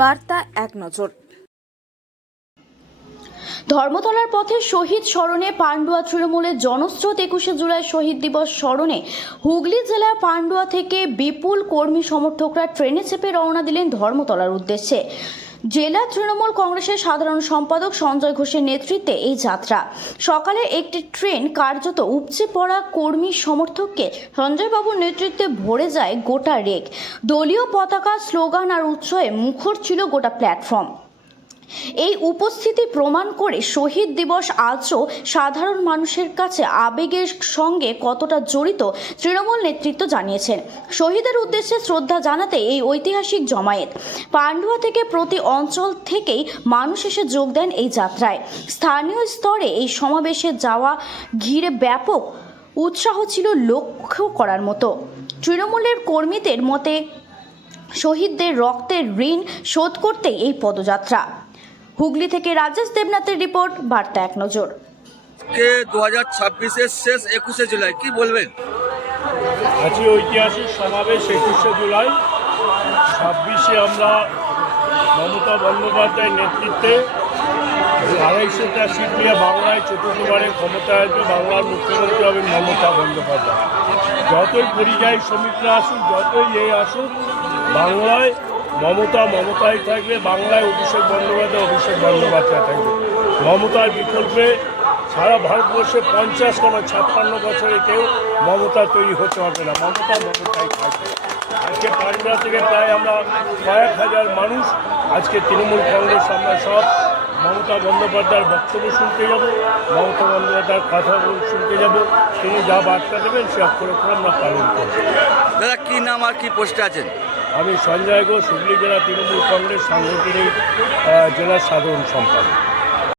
বার্তা এক নজর। ধর্মতলার পথে শহীদ স্মরণে পান্ডুয়া তৃণমূলের জনস্রোত একুশে জুলাই শহীদ দিবস স্মরণে হুগলি জেলার পান্ডুয়া থেকে বিপুল কর্মী সমর্থকরা ট্রেনে চেপে রওনা দিলেন ধর্মতলার উদ্দেশ্যে। জেলা তৃণমূল কংগ্রেসের সাধারণ সম্পাদক সঞ্জয় ঘোষের নেতৃত্বে এই যাত্রা। সকালে একটি ট্রেন কার্যত উপচে পড়া কর্মী সমর্থককে সঞ্জয়বাবুর নেতৃত্বে ভরে যায় গোটা রেক। দলীয় পতাকা, স্লোগান আর উৎসবে মুখর ছিল গোটা প্ল্যাটফর্ম। এই উপস্থিতি প্রমাণ করে শহীদ দিবস আজও সাধারণ মানুষের কাছে আবেগের সঙ্গে কতটা জড়িত তৃণমূল নেতৃত্ব জানিয়েছেন। শহীদের উদ্দেশ্যে শ্রদ্ধা জানাতে এই ঐতিহাসিক জমায়েত। পান্ডুয়া থেকে প্রতি অঞ্চল থেকেই মানুষ এসে যোগ দেন এই যাত্রায়। স্থানীয় স্তরে এই সমাবেশে যাওয়া ঘিরে ব্যাপক উৎসাহ ছিল লক্ষ্য করার মতো। তৃণমূলের কর্মীদের মতে, শহীদদের রক্তের ঋণ শোধ করতেই এই পদযাত্রা। হুগলি থেকে রাজেশ দেবনাথের রিপোর্ট বার্তা এক নজর। কে দু হাজার ছাব্বিশের শেষ একুশে জুলাই কি বলবেন? আজকে ঐতিহাসিক সমাবেশ একুশে জুলাই। ছাব্বিশে আমরা মমতা বন্দ্যোপাধ্যায়ের নেতৃত্বে আড়াইশোটা সিট নিয়ে বাংলায় চতুর্থবারের ক্ষমতায় আসবে বাংলার মুখ্যমন্ত্রী হবেন মমতা বন্দ্যোপাধ্যায়। যতই পরিযায়ী শ্রমিকরা আসুক যতই এ আসুক বাংলায় মমতা মমতাই থাকবে, বাংলায় অভিষেক বন্দ্যোপাধ্যায় অভিষেক বন্দ্যোপাধ্যায় থাকবে। মমতার বিকল্পে সারা ভারতবর্ষে পঞ্চাশ কোনো ছাপ্পান্ন বছরে কেউ মমতা তৈরি হতে পারবে না। মমতা মমতাই থাকবে। আজকে পান্ডুয়া থেকে প্রায় আমরা কয়েক হাজার মানুষ আজকে তৃণমূল কংগ্রেস আমরা সব মমতা বন্দ্যোপাধ্যায়ের বক্তব্য শুনতে যাব, মমতা বন্দ্যোপাধ্যায়ের কথা শুনতে যাব। তিনি যা বার্তা দেবেন, সে অক্ষর আমরা পালন করব। দাদা, কী নাম আর কী পোস্টে আছেন? আমি সঞ্জয় ঘোষ হুগলি জেলা তৃণমূল কংগ্রেস সাংগঠনিক জেলার সাধারণ সম্পাদক।